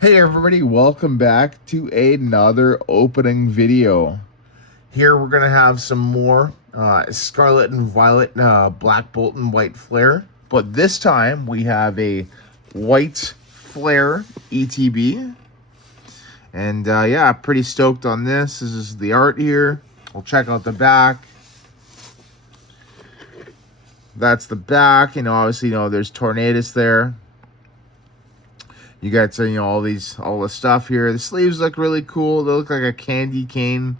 Hey everybody, welcome back to another opening video. Here we're going to have some more Scarlet and Violet Black Bolt and White Flare. But this time we have a White Flare ETB. And yeah, pretty stoked on this. This is the art here. We'll check out the back. That's the back. Obviously, there's Tornadus there. You got all the stuff here. The sleeves look really cool. They look like a candy cane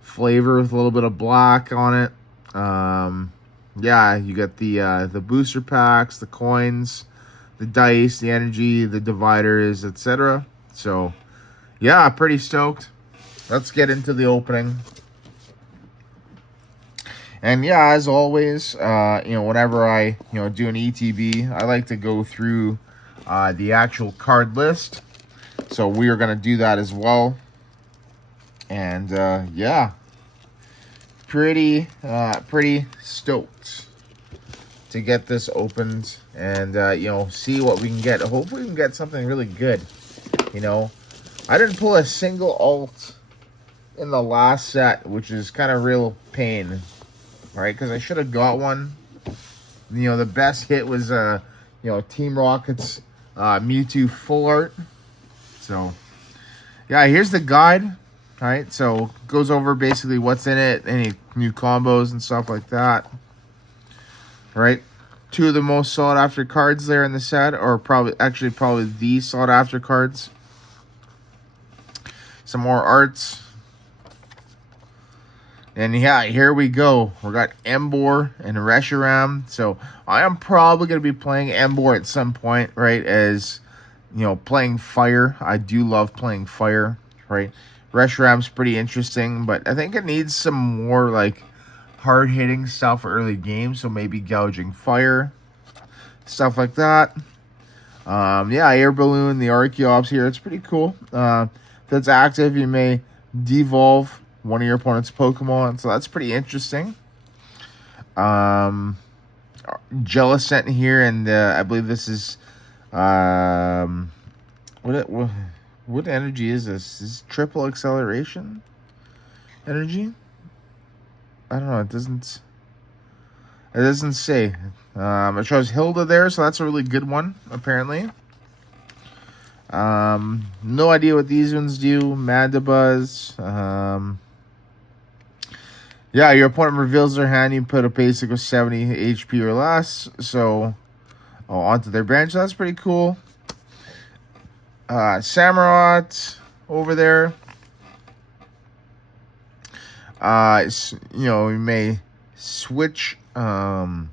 flavor with a little bit of black on it. Yeah, you got the booster packs, the coins, the dice, the energy, the dividers, etc. So, yeah, pretty stoked. Let's get into the opening. And yeah, as always, whenever I do an ETB, I like to go through the actual card list. So we are going to do that as well. And yeah, pretty stoked to get this opened and see what we can get. Hopefully we can get something really good. I didn't pull a single alt in the last set, which is kind of real pain, right? Because I should have got one. The best hit was Team Rocket's Mewtwo full art. So yeah, here's the guide. All right, so it goes over basically what's in it, any new combos and stuff like that. All right, two of the most sought after cards there in the set, or probably the sought after cards. Some more arts. And yeah, here we go. We got Emboar and Reshiram. So I am probably going to be playing Emboar at some point, right? As, playing fire. I do love playing fire, right? Reshiram's pretty interesting, but I think it needs some more, like, hard-hitting stuff early game. So maybe gouging fire, stuff like that. Yeah, Air Balloon, the Archeops here. It's pretty cool. If that's active, you may devolve one of your opponent's Pokemon, so that's pretty interesting. Jellicent here, and I believe this is what energy is this? Is triple acceleration energy? I don't know. It doesn't say. It shows Hilda there, so that's a really good one, apparently. No idea what these ones do. Mandibuzz. Yeah, your opponent reveals their hand. You put a basic of 70 HP or less. So, onto their bench. That's pretty cool. Samurott over there. You may switch your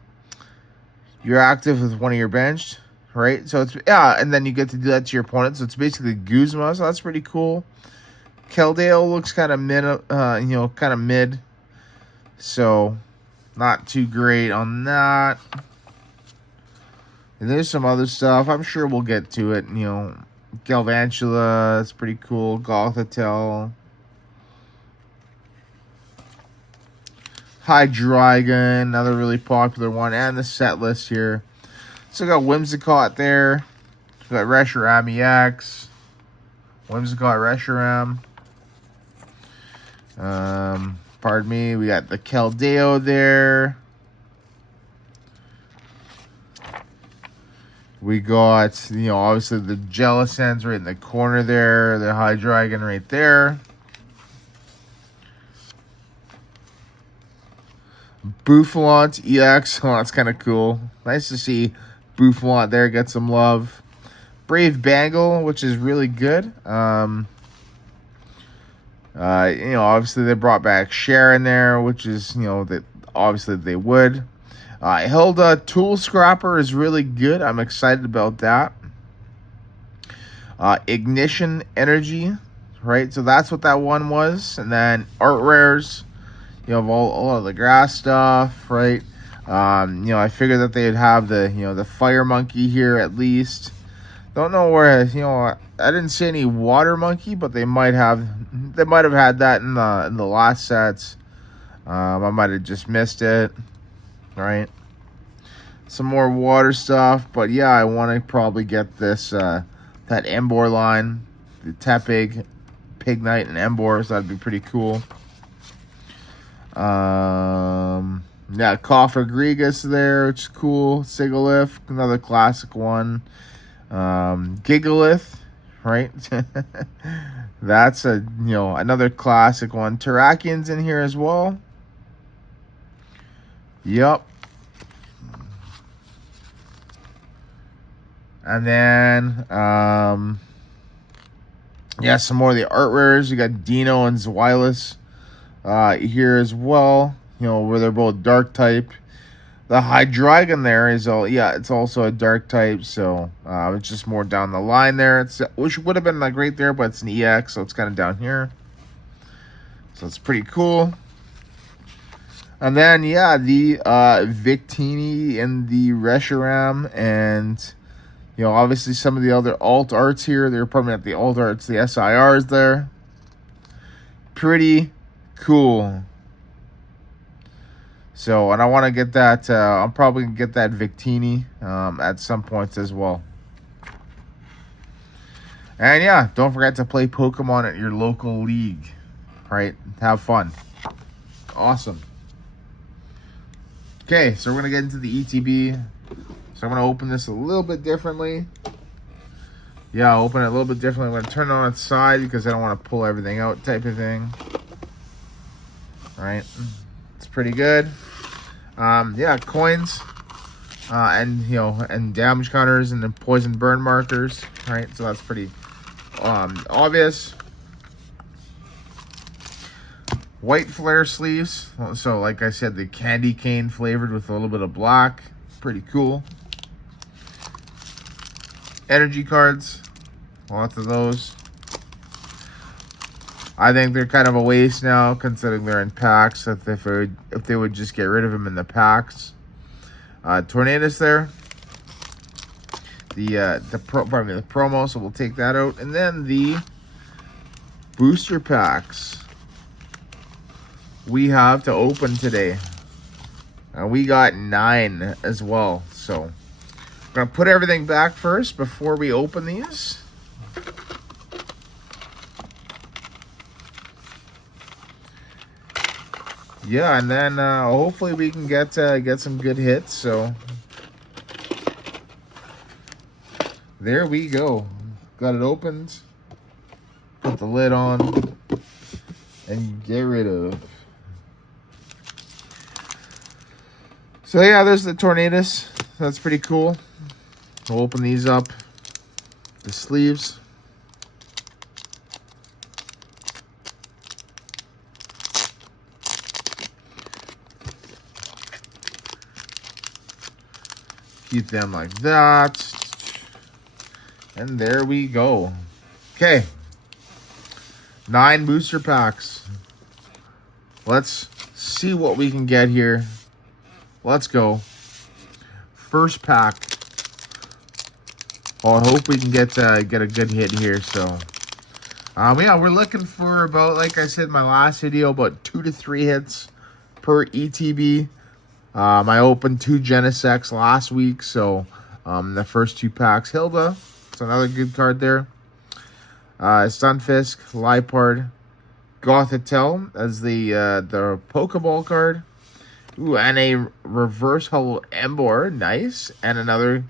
active with one of your bench, right? So it's and then you get to do that to your opponent. So it's basically Guzma. So that's pretty cool. Keldale looks kind of mid. So, not too great on that. And there's some other stuff. I'm sure we'll get to it. Galvantula is pretty cool. Gothitelle. Hydreigon, another really popular one. And the set list here. So, we got Whimsicott there. We got Reshiram EX. Whimsicott Reshiram. Pardon me, we got the Keldeo there. We got, obviously the Jellicent's right in the corner there. The Hydreigon right there. Bouffalant EX. Oh, that's kind of cool. Nice to see Bouffalant there get some love. Brave Bangle, which is really good. Obviously they brought back Sharon there, which is, that obviously they would. Hilda Tool Scrapper is really good. I'm excited about that. Ignition Energy, right? So that's what that one was. And then Art Rares, you have all of the grass stuff, right? I figured that they'd have the Fire Monkey here at least. Don't know where, I didn't see any Water Monkey, but they might have had that in the last sets. I might have just missed it, right? Some more water stuff, but yeah, I want to probably get this that Embor line, the Tepig, Pignite, and Embor, so that'd be pretty cool. Yeah, Cofagrigus there, which is cool. Sigalith, another classic one. Gigalith, right? That's another classic one. Terrakian's in here as well. Yep. And then yeah, some more of the art rares. You got Dino and Zweilous here as well. Where they're both dark type. The Hydreigon there is it's also a dark type, so it's just more down the line there. Which would have been like right there, but it's an EX, so it's kind of down here. So it's pretty cool. And then the Victini and the Reshiram, and obviously some of the other alt arts here. They're probably at the alt arts, the SIRs there. Pretty cool. So, and I want to get that, I'm probably going to get that Victini at some points as well. And yeah, don't forget to play Pokemon at your local league, right? Have fun. Awesome. Okay, so we're going to get into the ETB. So I'm going to open this a little bit differently. Yeah, I'll open it a little bit differently. I'm going to turn it on its side because I don't want to pull everything out type of thing. All right. It's pretty good. Yeah, coins, and damage counters and then poison burn markers, right? So that's pretty obvious. White flare sleeves. So like I said, the candy cane flavored with a little bit of black. Pretty cool. Energy cards. Lots of those. I think they're kind of a waste now, considering they're in packs. If they would just get rid of them in the packs. Tornadus there. The promo, so we'll take that out. And then the booster packs we have to open today. We got 9 as well. So I'm gonna put everything back first before we open these. Yeah, and then hopefully we can get some good hits. So there we go. Got it opened. Put the lid on and get rid of. So yeah, there's the Tornadus. That's pretty cool. We'll open these up. The sleeves. Keep them like that. And there we go. Okay. 9 booster packs. Let's see what we can get here. Let's go. First pack. Well, I hope we can get a good hit here. So, yeah, we're looking for about, like I said in my last video, about 2 to 3 hits per ETB. I opened 2 Genesects last week, so the first 2 packs. Hilda, it's another good card there. Stunfisk, Liepard, Gothitelle as the Pokeball card. Ooh, and a Reverse Hollow Embor, nice, and another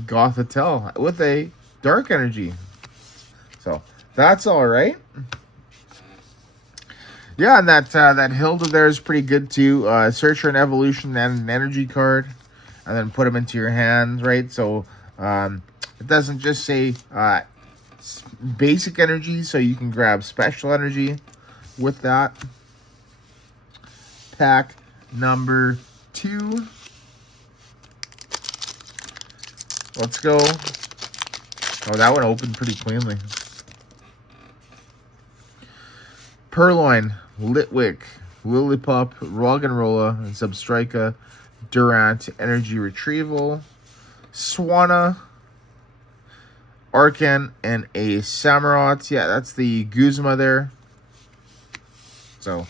Gothitelle with a Dark Energy. So that's all right. Yeah, and that Hilda there is pretty good too. Search for an evolution and an energy card, and then put them into your hands, right? So it doesn't just say basic energy, so you can grab special energy with that. Pack number 2. Let's go. Oh, that one opened pretty cleanly. Purloin, Litwick, Lillipup, Roggenrola, and Substrika, Durant, Energy Retrieval, Swanna, Arcan, and a Samurott. Yeah, that's the Guzma there. So,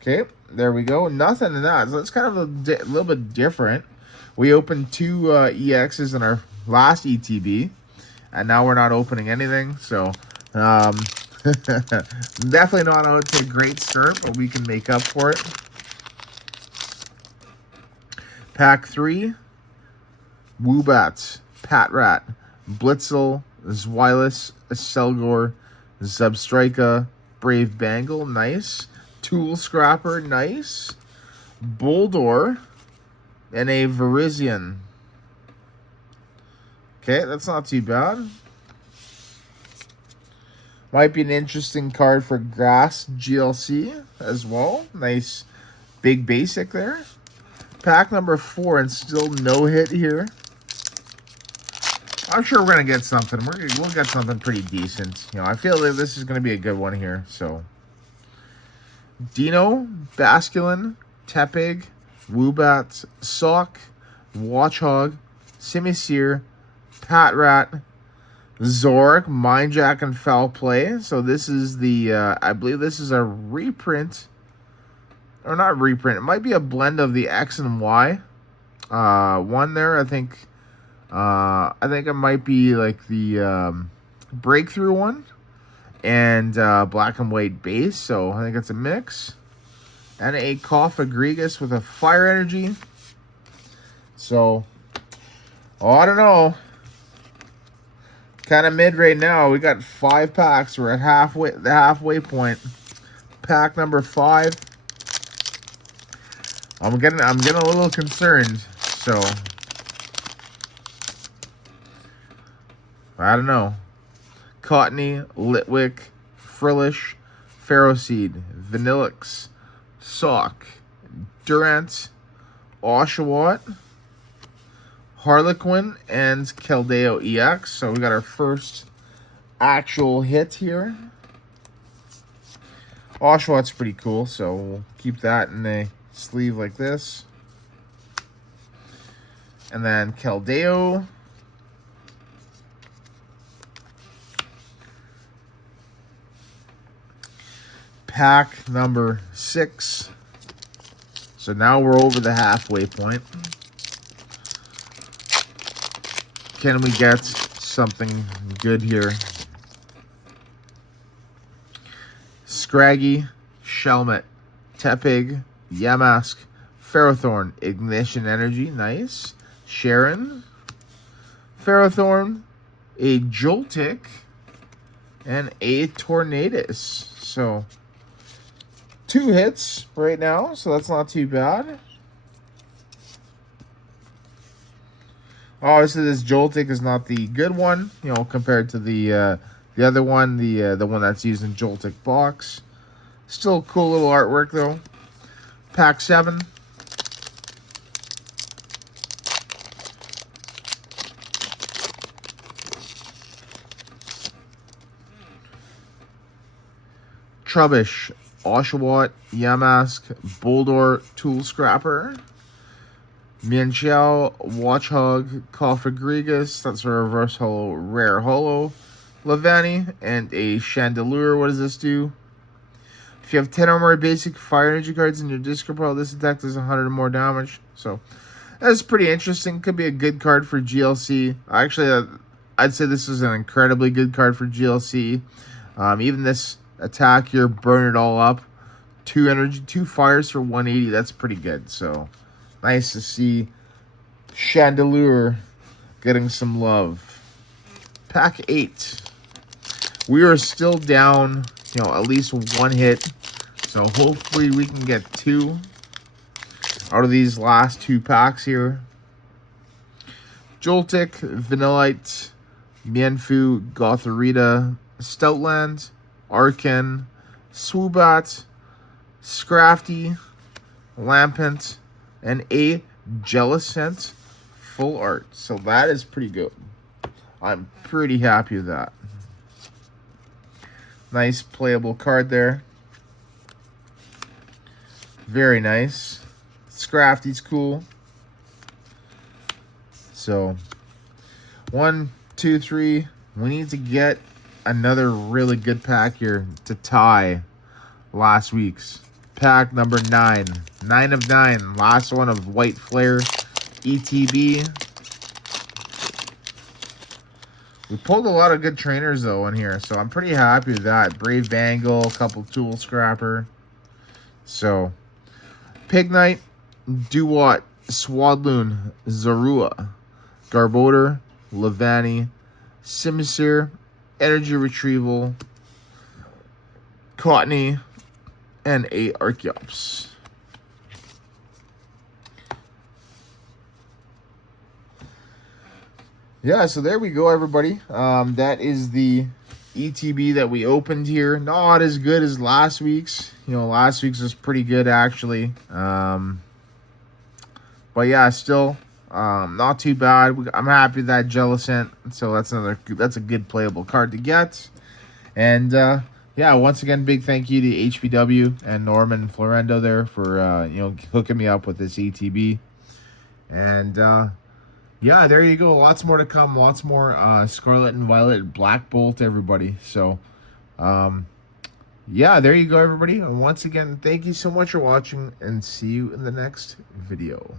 okay, there we go. Nothing in that. So it's kind of a little bit different. We opened 2 EXs in our last ETB. and now we're not opening anything. So, definitely not out to a great start, but we can make up for it. Pack 3, Woobat, Patrat, Blitzel, Zweilous, Selgor, Zubstrika, Brave Bangle, nice. Tool Scrapper, nice. Boldor, and a Virizion. Okay, that's not too bad. Might be an interesting card for Grass GLC as well. Nice big basic there. Pack number 4 and still no hit here. I'm sure we're going to get something. We'll get something pretty decent. You know, I feel like this is going to be a good one here. So, Dino, Basculin, Tepig, Woobat, Sock, Watchhog, Simisear, Patrat, Zork, Mindjack, and Foul Play. So this is the, I believe this is a reprint, or not reprint. It might be a blend of the X and Y one there. I think it might be like the Breakthrough one and black and white base. So I think it's a mix. And a Cofagrigus with a Fire Energy. So, I don't know. Kind of mid right now. We got 5 packs. We're at the halfway point. Pack number 5. I'm getting a little concerned. So, I don't know. Cottony, Litwick, Frillish, Ferroseed, Vanillix, Sock, Durant, Oshawott, Harlequin, and Keldeo EX. So we got our first actual hit here. Oshawott's pretty cool, so we'll keep that in a sleeve like this. And then Keldeo. Pack number 6. So now we're over the halfway point. Can we get something good here? Scraggy, Shelmet, Tepig, Yamask, Ferrothorn, Ignition Energy, nice. Sharon, Ferrothorn, a Joltik, and a Tornadus. So 2 hits right now, so that's not too bad. Obviously, this Joltik is not the good one, you know, compared to the other one, the one that's used in Joltik box. Still cool little artwork though. Pack 7. Trubbish, Oshawott, Yamask, Boldor, Tool Scrapper, Mienshao, Watchhog, Cofagrigus, that's a reverse holo, rare holo, Levani, and a Chandelure. What does this do? If you have 10 or more basic fire energy cards in your discard pile, this attack does 100 or more damage. So that's pretty interesting. Could be a good card for GLC. Actually, I'd say this is an incredibly good card for GLC. Even this attack here, burn it all up. 2 energy, 2 fires for 180. That's pretty good. So nice to see Chandelure getting some love. Pack 8. We are still down, you know, at least 1 hit. So hopefully we can get 2 out of these last 2 packs here. Joltik, Vanillite, Mienfoo, Gothorita, Stoutland, Arcan, Swoobat, Scrafty, Lampent, and a Jellicent full art. So that is pretty good. I'm pretty happy with that. Nice playable card there. Very nice. Scrafty's cool. So 1, 2, 3. We need to get another really good pack here to tie last week's. Pack number 9. 9 of 9. Last one of White Flare ETB. We pulled a lot of good trainers, though, in here. So I'm pretty happy with that. Brave Bangle, a couple Tool Scrapper. So, Pignite, Duwat, Swadloon, Zorua, Garbodor, Levani, Simisear, Energy Retrieval, Cottony, and 8 Archeops. Yeah, so there we go, everybody. That is the ETB that we opened here. Not as good as last week's. You know, last week's was pretty good, actually. But yeah, still not too bad. I'm happy with that Jellicent. So that's a good playable card to get. And yeah, once again, big thank you to HPW and Norman Florendo there for you know, hooking me up with this ETB. And yeah, there you go. Lots more to come. Lots more Scarlet and Violet Black Bolt, everybody. So, yeah, there you go, everybody. And once again, thank you so much for watching, and see you in the next video.